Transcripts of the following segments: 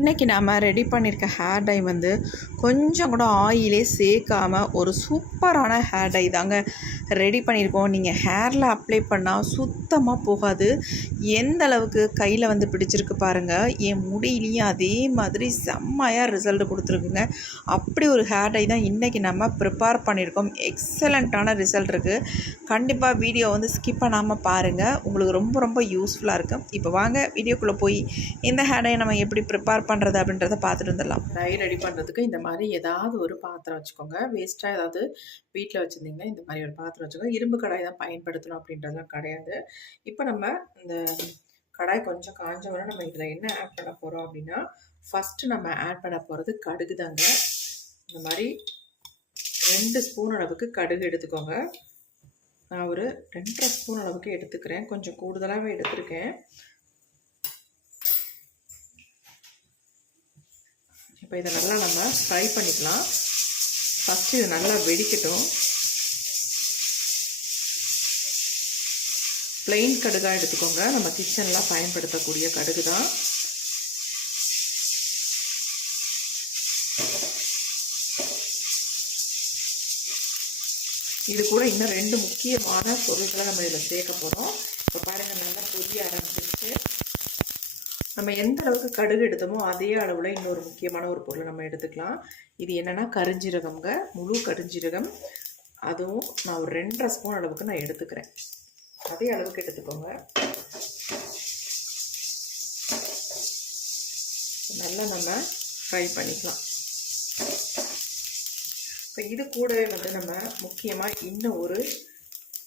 இன்றைக்கி நாம் ரெடி பண்ணியிருக்க ஹேர் டை வந்து கொஞ்சம் கூட ஆயிலே சேர்க்காமல் ஒரு சூப்பரான ஹேர் டை தாங்க ரெடி பண்ணியிருக்கோம். நீங்கள் ஹேரில் அப்ளை பண்ணால் சுத்தமாக போகாது. எந்த அளவுக்கு கையில் வந்து பிடிச்சிருக்கு பாருங்கள். என் முடியிலையும் அதே மாதிரி செம்மையாக ரிசல்ட் கொடுத்துருக்குங்க. அப்படி ஒரு ஹேர் டை தான் இன்றைக்கி நம்ம ப்ரிப்பேர் பண்ணியிருக்கோம். எக்ஸலண்ட்டான ரிசல்ட் இருக்குது. கண்டிப்பாக வீடியோ வந்து ஸ்கிப் பண்ணாமல் பாருங்கள். உங்களுக்கு ரொம்ப ரொம்ப யூஸ்ஃபுல்லாக இருக்கும். இப்போ வாங்க வீடியோக்குள்ளே போய் இந்த ஹேர் டை நம்ம எப்படி ப்ரிப்பேர் பண்ணுறது அப்படின்றத பார்த்துட்டு வந்துடலாம். டை ரெடி பண்ணுறதுக்கு இந்த மாதிரி ஏதாவது ஒரு பாத்திரம் வச்சுக்கோங்க. வேஸ்ட்டாக ஏதாவது வீட்டில் வச்சுருந்தீங்கன்னா இந்த மாதிரி ஒரு பாத்திரம் வச்சுக்கோங்க. இரும்பு கடாய் தான் பயன்படுத்தணும் அப்படின்றதுலாம் கிடையாது. இப்போ நம்ம இந்த கடாய் கொஞ்சம் காஞ்ச வரை நம்ம இதில் என்ன ஆட் பண்ண போகிறோம் அப்படின்னா, ஃபஸ்ட்டு நம்ம ஆட் பண்ண போகிறது கடுகு தாங்க. இந்த மாதிரி 2 ஸ்பூன் அளவுக்கு கடுகு எடுத்துக்கோங்க. நான் ஒரு 2.5 ஸ்பூன் அளவுக்கு எடுத்துக்கிறேன். கொஞ்சம் கூடுதலாகவே எடுத்துருக்கேன். இப்போ இதை நல்லா நம்ம ஃப்ரை பண்ணிக்கலாம். ஃபஸ்ட்டு இது நல்லா வெடிக்கட்டும். பிளெயின் கடுகாக எடுத்துக்கோங்க. நம்ம கிச்சனில் பயன்படுத்தக்கூடிய கடுகு தான். இது கூட இன்னும் 2 முக்கியமான பொருட்களை நம்ம இதில் சேர்க்க போகிறோம். இப்போ பாருங்கள், நல்லா பொரிய ஆரம்பிச்சிருச்சு. நம்ம எந்த அளவுக்கு கடுகு எடுத்தோமோ அதே அளவில் இன்னொரு முக்கியமான ஒரு பொருளை நம்ம எடுத்துக்கலாம். இது என்னென்னா கருஞ்சீரகம்ங்க, முழு கருஞ்சீரகம். அதுவும் நான் ஒரு 2.5 ஸ்பூன் அளவுக்கு நான் எடுத்துக்கிறேன். அதே அளவுக்கு எடுத்துக்கோங்க. நல்லா நம்ம ஃப்ரை பண்ணிக்கலாம். இப்போ இது கூடவே வந்து நம்ம முக்கியமாக இன்னும் ஒரு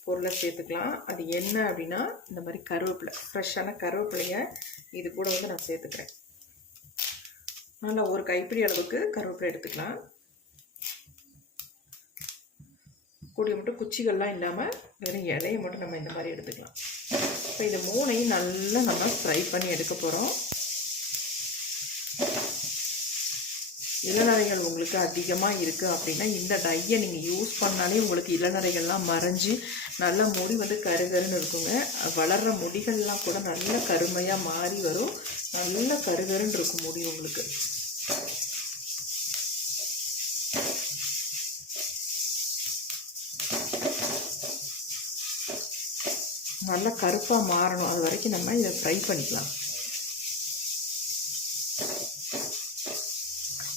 பொருளை சேர்த்துக்கலாம். அது என்ன அப்படின்னா, இந்த மாதிரி கருவேப்பிலை, ஃப்ரெஷ்ஷான கருவேப்பிலையை இது கூட வந்து நான் சேர்த்துக்கிறேன். நல்லா ஒரு கைப்பிடி அளவுக்கு கருவேப்பிலை எடுத்துக்கலாம். கூடிய மட்டும் குச்சிகள்லாம் இல்லாமல் வெறும் இலையை மட்டும் நம்ம இந்த மாதிரி எடுத்துக்கலாம். இப்போ இது 3ஐயும் நல்லா நம்ம ஃப்ரை பண்ணி எடுக்க போகிறோம். இளநரைகள் உங்களுக்கு அதிகமாக இருக்குது அப்படின்னா இந்த டையை நீங்கள் யூஸ் பண்ணாலே உங்களுக்கு இளநரைகள்லாம் மறைஞ்சி நல்ல முடி வந்து கருகருன்னு இருக்குங்க. வளர்கிற முடிகள்லாம் கூட நல்ல கருமையாக மாறி வரும். நல்ல கருகருன்னு இருக்கும் முடி உங்களுக்கு. நல்லா கருப்பாக மாறணும். அது வரைக்கும் நம்ம இதை ஃப்ரை பண்ணிக்கலாம்.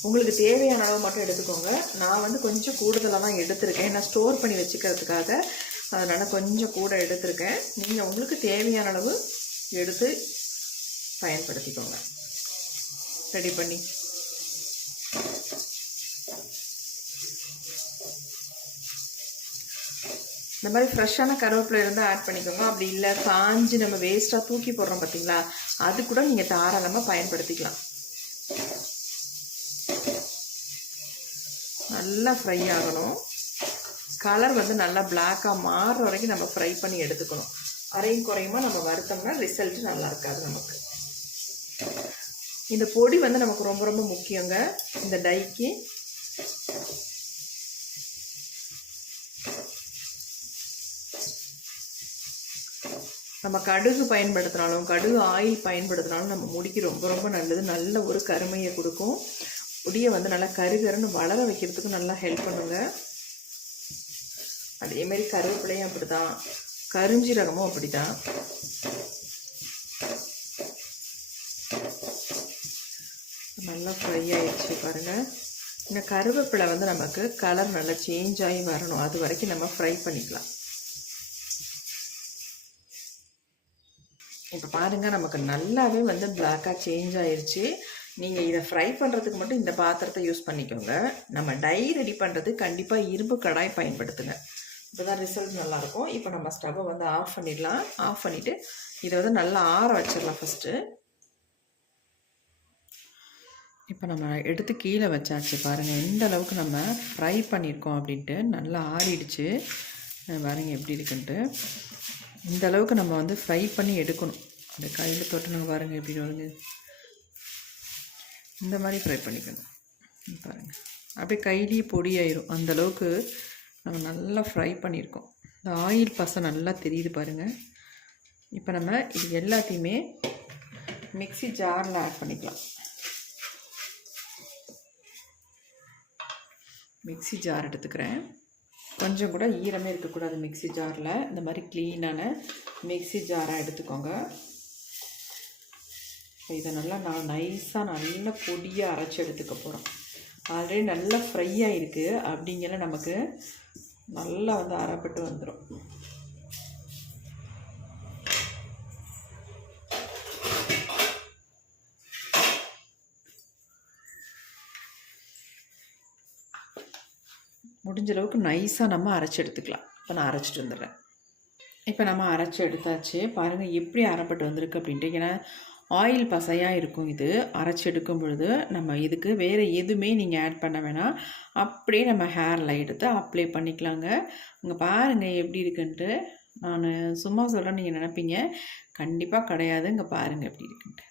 உங்களுக்கு தேவையான அளவு மட்டும் எடுத்துக்கோங்க. நான் வந்து கொஞ்சம் கூடுதலாக தான் எடுத்திருக்கேன். நான் ஸ்டோர் பண்ணி வச்சுக்கிறதுக்காக அதனால் கொஞ்சம் கூட எடுத்திருக்கேன். நீங்கள் உங்களுக்கு தேவையான அளவு எடுத்து பயன்படுத்திக்கோங்க. ரெடி பண்ணி இந்த மாதிரி ஃப்ரெஷ்ஷான கருவேப்பிலை இருந்தால் ஆட் பண்ணிக்கோங்க. அப்படி இல்லை காஞ்சி நம்ம வேஸ்ட்டாக தூக்கி போடுறோம் பார்த்தீங்களா, அது கூட நீங்கள் தாராளமாக பயன்படுத்திக்கலாம். நல்லா ஃப்ரை ஆகணும். கலர் வந்து நல்லா பிளாக்காக மாறுற வரைக்கும் நம்ம ஃப்ரை பண்ணி எடுத்துக்கணும். அரையும் குறையுமா நம்ம வறுத்தோம்னா ரிசல்ட் நல்லா இருக்காது நமக்கு. இந்த பொடி வந்து நமக்கு ரொம்ப ரொம்ப முக்கியங்க இந்த டைக்கு. நம்ம கடுகு பயன்படுத்தினாலும் கடுகு ஆயில் பயன்படுத்தினாலும் நம்ம முடிக்கு ரொம்ப ரொம்ப நல்லது. நல்ல ஒரு கருமையை கொடுக்கும். முடியை வந்து நல்லா கருகருன்னு வளர வைக்கிறதுக்கு நல்லா ஹெல்ப் பண்ணுங்க. அதேமாரி கருவேப்பிலையும் அப்படி தான், கருஞ்சீரகமும் அப்படி தான். நல்லா ஃப்ரை ஆகிடுச்சு பாருங்கள். இந்த கருவேப்பிலை வந்து நமக்கு கலர் நல்லா சேஞ்ச் ஆகி வரணும். அது வரைக்கும் நம்ம ஃப்ரை பண்ணிக்கலாம். இப்போ பாருங்கள், நமக்கு நல்லாவே வந்து பிளாக்காக சேஞ்ச் ஆயிடுச்சு. நீங்கள் இதை ஃப்ரை பண்ணுறதுக்கு மட்டும் இந்த பாத்திரத்தை யூஸ் பண்ணிக்கோங்க. நம்ம டை ரெடி பண்ணுறது கண்டிப்பாக இரும்பு கடாய் பயன்படுத்துங்க. இப்போ தான் ரிசல்ட் நல்லாயிருக்கும். இப்போ நம்ம ஸ்டவ்வை வந்து ஆஃப் பண்ணிடலாம். ஆஃப் பண்ணிவிட்டு இதை வந்து நல்லா ஆற வச்சிடலாம் ஃபஸ்ட்டு. இப்போ நம்ம எடுத்து கீழே வச்சாச்சு. பாருங்கள் எந்த அளவுக்கு நம்ம ஃப்ரை பண்ணியிருக்கோம் அப்படின்ட்டு. நல்லா ஆறிடுச்சு பாருங்கள் எப்படி இருக்குன்ட்டு. இந்த அளவுக்கு நம்ம வந்து ஃப்ரை பண்ணி எடுக்கணும். அந்த கையில் தொட்டுனாங்க பாருங்கள் எப்படி வருங்க. இந்த மாதிரி ஃப்ரை பண்ணிக்கணும். பாருங்கள் அப்படியே கையிலேயே பொடியாயிரும். அந்தளவுக்கு நம்ம நல்லா ஃப்ரை பண்ணியிருக்கோம். இந்த ஆயில் பசை நல்லா தெரியுது பாருங்கள். இப்போ நம்ம இது எல்லாத்தையுமே மிக்ஸி ஜாரில் ஆட் பண்ணிக்கலாம். மிக்ஸி ஜார் எடுத்துக்கிறேன். கொஞ்சம் கூட ஈரமே இருக்கக்கூடாது மிக்ஸி ஜாரில். இந்த மாதிரி க்ளீனான மிக்ஸி ஜாராக எடுத்துக்கோங்க. இதை நல்லா நைஸாக நல்ல பொடியாக அரைச்சி எடுத்துக்க போகிறோம். ஆல்ரெடி நல்லா ஃப்ரை ஆகிருக்கு, அப்படிங்கிற நமக்கு நல்லா வந்து அரைப்பட்டு வந்துடும். முடிஞ்ச அளவுக்கு நைஸாக நம்ம அரைச்சி எடுத்துக்கலாம். இப்போ நான் அரைச்சிட்டு வந்துடுறேன். இப்போ நம்ம அரைச்சி எடுத்தாச்சு. பாருங்கள் எப்படி அரைப்பட்டு வந்திருக்கு அப்படின்ட்டு. ஏன்னா ஆயில் பசையாக இருக்கும். இது அரைச்சி எடுக்கும் பொழுது நம்ம இதுக்கு வேறு எதுவுமே நீங்கள் ஆட் பண்ண வேணாம். அப்படியே நம்ம ஹேரில் எடுத்து அப்ளை பண்ணிக்கலாங்க. இங்கே பாருங்கள் எப்படி இருக்குன்ட்டு. நான் சும்மா சொல்கிறேன் நீங்கள் நினைப்பீங்க, கண்டிப்பாக கிடையாது. இங்கே பாருங்கள் எப்படி இருக்குன்ட்டு.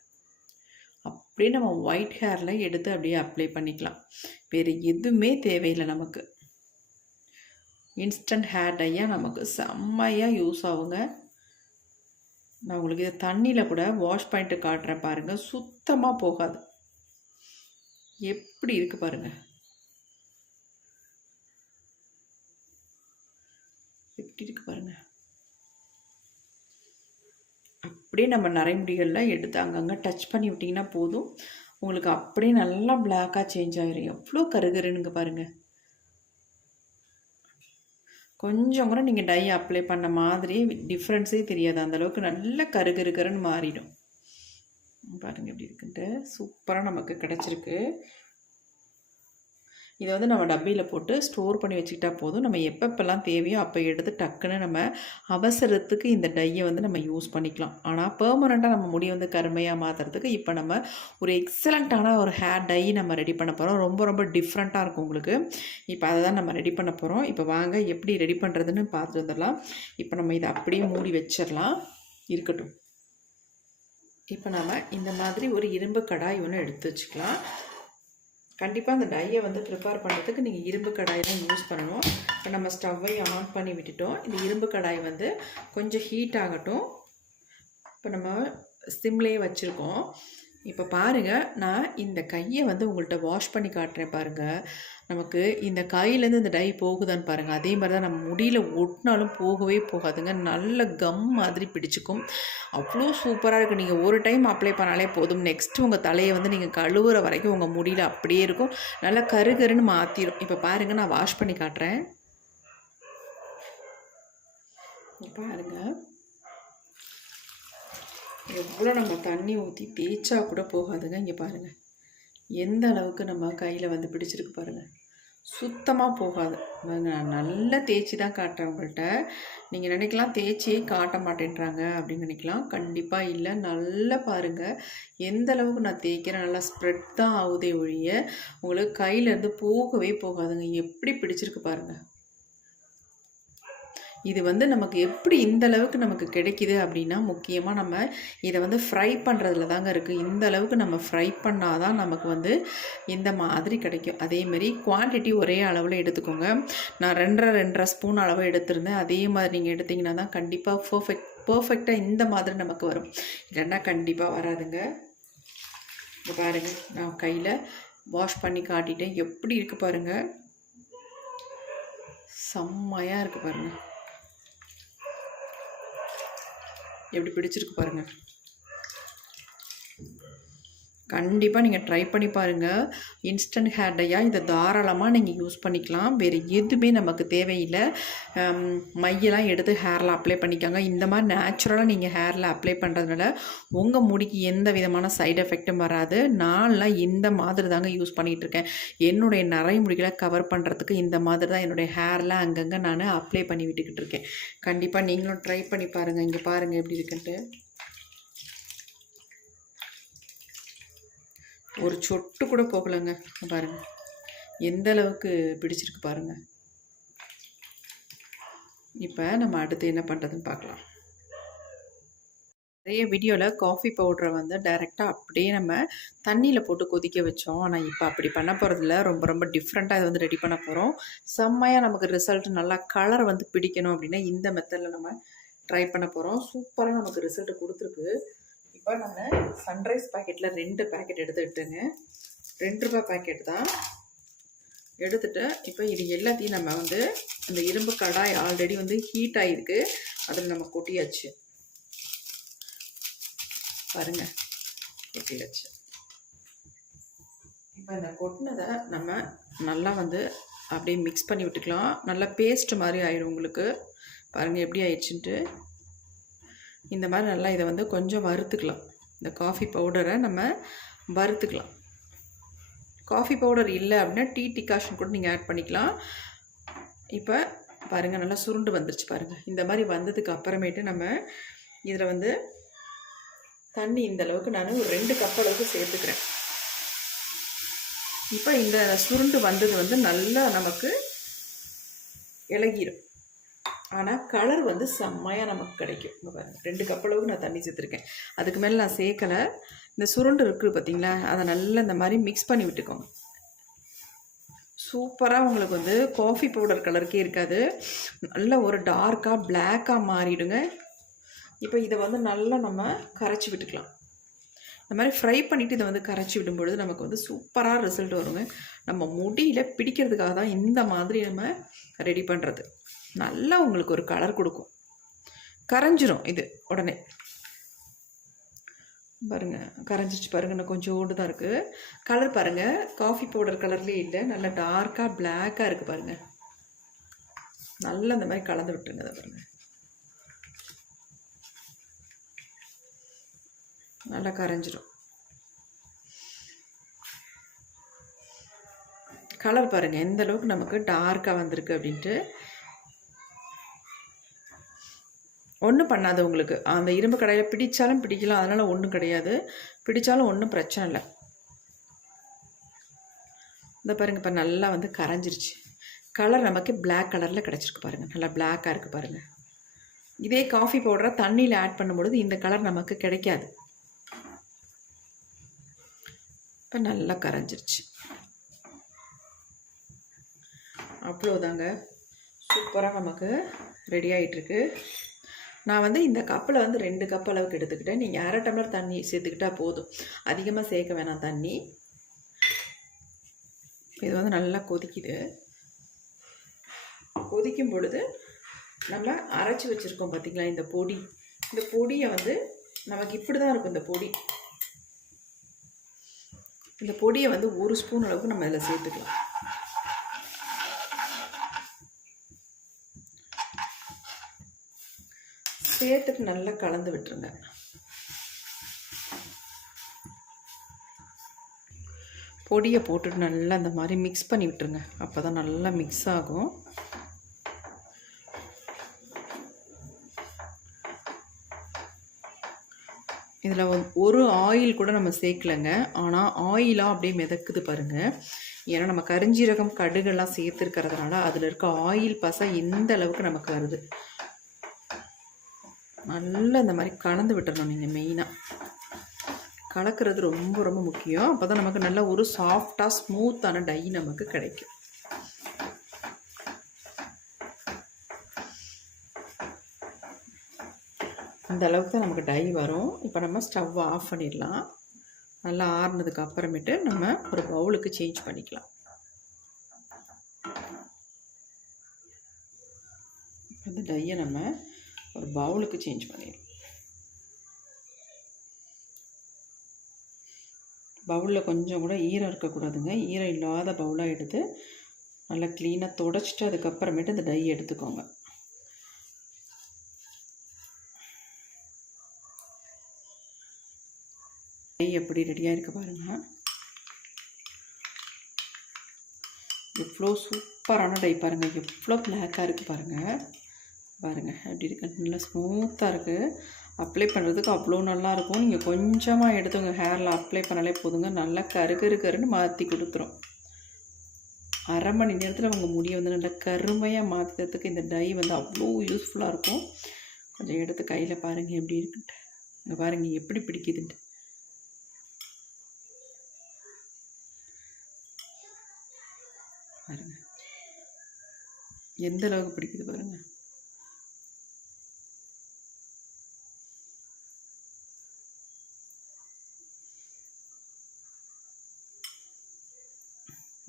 அப்படியே நம்ம ஒயிட் ஹேரில் எடுத்து அப்படியே அப்ளை பண்ணிக்கலாம். வேறு எதுவுமே தேவையில்லை நமக்கு. இன்ஸ்டன்ட் ஹேர் டையாக நமக்கு செம்மையாக யூஸ் ஆகுங்க. நான் உங்களுக்கு இதை தண்ணியில் கூட வாஷ் பண்ணிட்டு காட்டுறேன் பாருங்கள். சுத்தமாக போகாது. எப்படி இருக்குது பாருங்கள், எப்படி இருக்குது பாருங்கள். அப்படியே நம்ம நரைமுடிகளில் எடுத்து அங்கங்கே டச் பண்ணி விட்டிங்கன்னா போதும், உங்களுக்கு அப்படியே நல்லா பிளாக்காக சேஞ்ச் ஆகிடும். எவ்வளோ கருகருன்னு பாருங்கள். கொஞ்சம் கூட நீங்கள் டை அப்ளை பண்ண மாதிரி டிஃப்ரென்ஸே தெரியாது. அந்தளவுக்கு நல்ல கருகருன்னு மாறிடும். பாருங்கள் எப்படி இருக்குன்ட்டு. சூப்பராக நமக்கு கிடச்சிருக்கு. இதை வந்து நம்ம டப்பியில் போட்டு ஸ்டோர் பண்ணி வச்சுக்கிட்டா போதும். நம்ம எப்பப்பெல்லாம் தேவையோ அப்போ எடுத்து டக்குன்னு நம்ம அவசரத்துக்கு இந்த டையை வந்து நம்ம யூஸ் பண்ணிக்கலாம். ஆனால் பெர்மனண்ட்டாக நம்ம முடியை வந்து கருமையாக மாற்றுறதுக்கு இப்போ நம்ம ஒரு எக்ஸலண்ட்டான ஒரு ஹேர் டை நம்ம ரெடி பண்ண போகிறோம். ரொம்ப ரொம்ப டிஃப்ரெண்ட்டாக இருக்கும் உங்களுக்கு. இப்போ அதை தான் நம்ம ரெடி பண்ண போகிறோம். இப்போ வாங்க எப்படி ரெடி பண்ணுறதுன்னு பார்த்துட்டு வந்துடலாம். இப்போ நம்ம இதை அப்படியே மூடி வச்சிடலாம், இருக்கட்டும். இப்போ நம்ம இந்த மாதிரி ஒரு இரும்பு கடாய் ஒன்று எடுத்து வச்சுக்கலாம். கண்டிப்பாக அந்த டையை வந்து ப்ரிப்பேர் பண்ணுறதுக்கு நீங்கள் இரும்பு கடாய் தான் யூஸ் பண்ணணும். இப்போ நம்ம ஸ்டவ்வை ஆன் பண்ணி விட்டுட்டோம். இந்த இரும்பு கடாய் வந்து கொஞ்சம் ஹீட் ஆகட்டும். இப்போ நம்ம சிம்லேயே வச்சுருக்கோம். இப்போ பாருங்கள், நான் இந்த கையை வந்து உங்கள்கிட்ட வாஷ் பண்ணி காட்டுறேன் பாருங்கள். நமக்கு இந்த கையிலேருந்து இந்த டை போகுதான்னு பாருங்கள். அதே மாதிரி தான் நம்ம முடியில் ஒட்டினாலும் போகவே போகாதுங்க. நல்ல கம் மாதிரி பிடிச்சிக்கும். அவ்வளோ சூப்பராக இருக்குது. நீங்கள் ஒரு டைம் அப்ளை பண்ணாலே போதும். நெக்ஸ்ட்டு உங்கள் தலையை வந்து நீங்கள் கழுவுற வரைக்கும் உங்கள் முடியில் அப்படியே இருக்கும். நல்லா கருகருன்னு மாற்றிடும். இப்போ பாருங்கள், நான் வாஷ் பண்ணி காட்டுறேன். பாருங்கள் எவ்வளோ நம்ம தண்ணி ஊற்றி தேய்ச்சா கூட போகாதுங்க. இங்கே பாருங்கள் எந்த அளவுக்கு நம்ம கையில் வந்து பிடிச்சிருக்கு பாருங்கள். சுத்தமாக போகாது. நான் நல்லா தேய்ச்சி தான் காட்டுறேன் உங்கள்கிட்ட. நீங்கள் நினைக்கலாம் தேய்ச்சி காட்ட மாட்டேன்றாங்க அப்படின்னு நினைக்கலாம். கண்டிப்பாக இல்லை. நல்லா பாருங்கள் எந்த அளவுக்கு நான் தேய்க்கிறேன். நல்லா ஸ்ப்ரெட் தான் ஆகுதே ஒழிய உங்களுக்கு கையிலேருந்து போகவே போகாதுங்க. எப்படி பிடிச்சிருக்கு பாருங்கள். இது வந்து நமக்கு எப்படி இந்த அளவுக்கு நமக்கு கிடைக்கிது அப்படின்னா, முக்கியமாக நம்ம இதை வந்து ஃப்ரை பண்ணுறதுல தாங்க இருக்குது. இந்த அளவுக்கு நம்ம ஃப்ரை பண்ணால் தான் நமக்கு வந்து இந்த மாதிரி கிடைக்கும். அதேமாரி குவான்டிட்டி ஒரே அளவில் எடுத்துக்கோங்க. நான் 2.5 ஸ்பூன் அளவு எடுத்திருந்தேன். அதே மாதிரி நீங்கள் எடுத்திங்கன்னா தான் கண்டிப்பாக பர்ஃபெக்டாக இந்த மாதிரி நமக்கு வரும். இல்லைன்னா கண்டிப்பாக வராதுங்க. இங்கே பாருங்கள், நான் கையில் வாஷ் பண்ணி காட்டிட்டேன். எப்படி இருக்குது பாருங்கள். செம்மையாக இருக்குது பாருங்கள். எப்படி பிடிச்சிருக்கு பாருங்கள். கண்டிப்பாக நீங்கள் ட்ரை பண்ணி பாருங்கள். இன்ஸ்டன்ட் ஹேர் டையாக இதை தாராளமாக நீங்கள் யூஸ் பண்ணிக்கலாம். வேறு எதுவுமே நமக்கு தேவையில்லை. மையெல்லாம் எடுத்து ஹேரில் அப்ளை பண்ணிக்காங்க. இந்த மாதிரி நேச்சுரலாக நீங்கள் ஹேரில் அப்ளை பண்ணுறதுனால உங்கள் முடிக்கு எந்த விதமான சைடு எஃபெக்டும் வராது. நான்லாம் இந்த மாதிரி தாங்க யூஸ் பண்ணிகிட்ருக்கேன். என்னுடைய நிறைய முடிகளை கவர் பண்ணுறதுக்கு இந்த மாதிரி தான் என்னுடைய ஹேரில் அங்கங்கே நான் அப்ளை பண்ணி விட்டுக்கிட்டு இருக்கேன். கண்டிப்பாக நீங்களும் ட்ரை பண்ணி பாருங்கள். இங்கே பாருங்கள் எப்படி இருக்குன்ட்டு. ஒரு சொட்டு கூட போகலைங்க. பாருங்கள் எந்த அளவுக்கு பிடிச்சிருக்கு பாருங்கள். இப்போ நம்ம அடுத்து என்ன பண்ணுறதுன்னு பார்க்கலாம். நிறைய வீடியோவில் காஃபி பவுடரை வந்து டைரெக்டாக அப்படியே நம்ம தண்ணியில் போட்டு கொதிக்க வச்சோம். ஆனால் இப்போ அப்படி பண்ண போகிறதில்ல. ரொம்ப ரொம்ப டிஃப்ரெண்ட்டாக இதை வந்து ரெடி பண்ண போகிறோம். செம்மையாக நமக்கு ரிசல்ட் நல்லா கலர் வந்து பிடிக்கணும் அப்படின்னா இந்த மெத்தடில் நம்ம ட்ரை பண்ண போகிறோம். சூப்பராக நமக்கு ரிசல்ட் கொடுத்துருக்கு. இப்போ நான் சன்ரைஸ் பாக்கெட்டில் 2 பேக்கெட் எடுத்துக்கிட்டேங்க. 2 ரூபாய் பேக்கெட் தான் எடுத்துட்டு இப்போ இது எல்லாத்தையும் நம்ம வந்து இந்த இரும்பு கடாய் ஆல்ரெடி வந்து ஹீட் ஆகிருக்கு, அதில் நம்ம கொட்டியாச்சு பாருங்க, கொட்டியாச்சு. இப்போ இந்த கொட்டினதை நம்ம நல்லா வந்து அப்படியே மிக்ஸ் பண்ணி விட்டுக்கலாம். நல்லா பேஸ்ட் மாதிரி ஆயிடும் உங்களுக்கு. பாருங்கள் எப்படி ஆயிடுச்சுன்ட்டு. இந்த மாதிரி நல்லா இதை வந்து கொஞ்சம் வறுத்துக்கலாம். இந்த காஃபி பவுடரை நம்ம வறுத்துக்கலாம். காஃபி பவுடர் இல்லை அப்படின்னா டீ டிகாஷன் கூட நீங்கள் ஆட் பண்ணிக்கலாம். இப்போ பாருங்கள் நல்லா சுருண்டு வந்துருச்சு பாருங்கள். இந்த மாதிரி வந்ததுக்கு அப்புறமேட்டு நம்ம இதில் வந்து தண்ணி இந்த அளவுக்கு நான் ஒரு 2 கப் அளவுக்கு சேர்த்துக்கிறேன். இப்போ இந்த சுருண்டு வந்தது வந்து நல்லா நமக்கு இலகிடும். ஆனால் கலர் வந்து செம்மையாக நமக்கு கிடைக்கும். இங்கே பாருங்கள் 2 கப் அளவுக்கு நான் தண்ணி சேர்த்துருக்கேன். அதுக்கு மேலே நான் சேர்க்கலை. இந்த சுருண்டு இருக்குது பார்த்தீங்களா, அதை நல்லா இந்த மாதிரி மிக்ஸ் பண்ணி விட்டுக்கோங்க. சூப்பராக உங்களுக்கு வந்து காஃபி பவுடர் கலருக்கே இருக்காது, நல்ல ஒரு டார்க்காக பிளாக்காக மாறிடுங்க. இப்போ இதை வந்து நல்லா நம்ம கரைச்சி விட்டுக்கலாம். இந்த மாதிரி ஃப்ரை பண்ணிவிட்டு இதை வந்து கரைச்சி விடும்பொழுது நமக்கு வந்து சூப்பராக ரிசல்ட் வருங்க. நம்ம முடியில் பிடிக்கிறதுக்காக தான் இந்த மாதிரி நம்ம ரெடி பண்ணுறது. நல்லா உங்களுக்கு ஒரு கலர் கொடுக்கும். கரைஞ்சிரும் இது உடனே. பாருங்கள் கரைஞ்சிச்சு பாருங்கள், இன்னும் கொஞ்சம் ஓடு தான் இருக்குது. கலர் பாருங்கள், காஃபி பவுடர் கலர்லேயே இல்லை, நல்லா டார்க்காக பிளாக்காக இருக்குது பாருங்கள். நல்லா இந்த மாதிரி கலந்து விட்டுருங்க. அதை பாருங்கள் நல்லா கரைஞ்சிரும். கலர் பாருங்கள் எந்த அளவுக்கு நமக்கு டார்க்காக வந்திருக்கு அப்படின்ட்டு. ஒன்றும் பண்ணாது உங்களுக்கு. அந்த இரும்பு கடாயில் பிடிச்சாலும் பிடிக்கலாம், அதனால் ஒன்றும் கிடையாது. பிடிச்சாலும் ஒன்றும் பிரச்சனை இல்லை. இந்த பாருங்கள் இப்போ நல்லா வந்து கரைஞ்சிருச்சு. கலர் நமக்கு பிளாக் கலரில் கிடச்சிருக்கு பாருங்கள், நல்லா பிளாக்காக இருக்குது பாருங்கள். இதே காஃபி பவுடரை தண்ணியில் ஆட் பண்ணும்பொழுது இந்த கலர் நமக்கு கிடைக்காது. இப்போ நல்லா கரைஞ்சிருச்சு. அவ்வளோதாங்க, சூப்பராக நமக்கு ரெடி ஆகிட்டுருக்கு. நான் வந்து இந்த கப்பில் வந்து 2 கப் அளவுக்கு எடுத்துக்கிட்டேன். நீங்கள் 1/2 டம்ளர் தண்ணி சேர்த்துக்கிட்டால் போதும், அதிகமாக சேர்க்க வேணாம் தண்ணி. இது வந்து நல்லா கொதிக்குது. கொதிக்கும் பொழுது நம்ம அரைச்சி வச்சுருக்கோம் பார்த்திங்களா இந்த பொடி, இந்த பொடியை வந்து நமக்கு இப்படி தான் இருக்கும். இந்த பொடியை வந்து 1 ஸ்பூன் அளவுக்கு நம்ம இதில் சேர்த்துக்கலாம். சேர்த்துட்டு நல்லா கலந்து விட்டுருங்க. பொடியை போட்டுட்டு நல்லா இந்த மாதிரி மிக்ஸ் பண்ணி விட்டுருங்க. அப்போ தான் நல்லா மிக்ஸ் ஆகும். இதில் ஒரு ஆயில் கூட நம்ம சேர்க்கலைங்க, ஆனால் ஆயிலாக அப்படியே மிதக்குது பாருங்கள். ஏன்னா நம்ம கரிஞ்சீரகம் கடுகெல்லாம் சேர்த்துருக்கிறதுனால அதில் இருக்க ஆயில் பசை எந்த அளவுக்கு நமக்கு வருது. நல்லா இந்த மாதிரி கலந்து விட்டுறணும். நீங்கள் மெயினாக கலக்கிறது ரொம்ப ரொம்ப முக்கியம். அப்போ தான் நமக்கு நல்ல ஒரு சாஃப்டாக ஸ்மூத்தான டை நமக்கு கிடைக்கும். இந்த அளவுக்கு தான் நமக்கு டை வரும். இப்போ நம்ம ஸ்டவ்வை ஆஃப் பண்ணிடலாம். நல்லா ஆறுனதுக்கு அப்புறமேட்டு நம்ம ஒரு பவுலுக்கு சேஞ்ச் பண்ணிக்கலாம். அந்த டையை நம்ம ஒரு பவுலுக்கு சேஞ்ச் பண்ணிடலாம். பவுலில் கொஞ்சம் கூட ஈரம் இருக்கக்கூடாதுங்க. ஈரம் இல்லாத பவுலாக எடுத்து நல்லா க்ளீனாக தொடச்சிட்டு அதுக்கப்புறமேட்டு இந்த டை எடுத்துக்கோங்க. டை எப்படி ரெடியாக இருக்குது பாருங்கள். எவ்வளோ சூப்பரான டை பாருங்கள், எவ்வளோ பிளாக்காக இருக்குது பாருங்கள். பாருங்கள் எப்படி இருக்குது, நல்லா ஸ்மூத்தாக இருக்குது. அப்ளை பண்ணுறதுக்கு அவ்வளோ நல்லாயிருக்கும். நீங்கள் கொஞ்சமாக எடுத்து உங்கள் ஹேரில் அப்ளை பண்ணாலே போதுங்க, நல்லா கருன்னு மாற்றி கொடுத்துரும். அரை மணி நேரத்தில் உங்கள் முடியை வந்து நல்லா கருமையாக மாற்றுறதுக்கு இந்த டை வந்து அவ்வளோ யூஸ்ஃபுல்லாக இருக்கும். கொஞ்சம் எடுத்து கையில் பாருங்கள் எப்படி இருக்குன்ட்டு. இங்கே பாருங்கள் எப்படி பிடிக்குதுன்ட்டு. பாருங்கள் எந்த அளவுக்கு பிடிக்குது பாருங்கள்.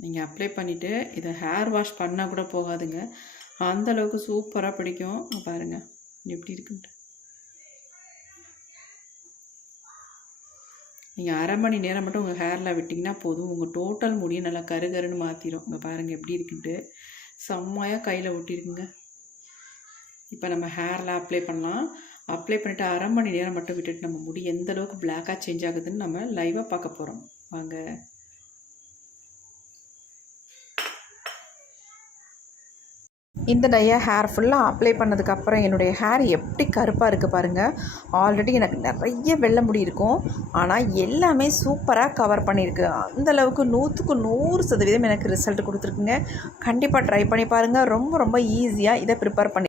நீங்கள் அப்ளை பண்ணிவிட்டு இதை ஹேர் வாஷ் பண்ணால் கூட போகாதுங்க, அந்தளவுக்கு சூப்பராக பிடிக்கும். பாருங்கள் எப்படி இருக்குன்ட்டு. நீங்கள் அரை மணி நேரம் மட்டும் உங்கள் ஹேரில் விட்டிங்கன்னா போதும், உங்கள் டோட்டல் முடியை நல்லா கருகருன்னு மாற்றிடும். இங்கே பாருங்கள் எப்படி இருக்குன்ட்டு, செம்மையாக கையில் ஒட்டியிருக்குங்க. இப்போ நம்ம ஹேரில் அப்ளை பண்ணலாம். அப்ளை பண்ணிவிட்டு அரை மணி நேரம் மட்டும் விட்டுட்டு நம்ம முடி எந்த அளவுக்கு பிளாக்காக சேஞ்ச் ஆகுதுன்னு நம்ம லைவாக பார்க்க போகிறோம். வாங்க. இந்த டையை ஹேர் ஃபுல்லாக அப்ளை பண்ணதுக்கப்புறம் என்னுடைய ஹேர் எப்படி கருப்பாக இருக்குது பாருங்கள். ஆல்ரெடி எனக்கு நிறைய வெள்ளை முடி இருக்கும், ஆனால் எல்லாமே சூப்பராக கவர் பண்ணியிருக்கு. அந்தளவுக்கு 100க்கு 100% எனக்கு ரிசல்ட் கொடுத்துருக்குங்க. கண்டிப்பாக ட்ரை பண்ணி பாருங்கள். ரொம்ப ரொம்ப ஈஸியாக இதை ப்ரிப்பேர் பண்ணி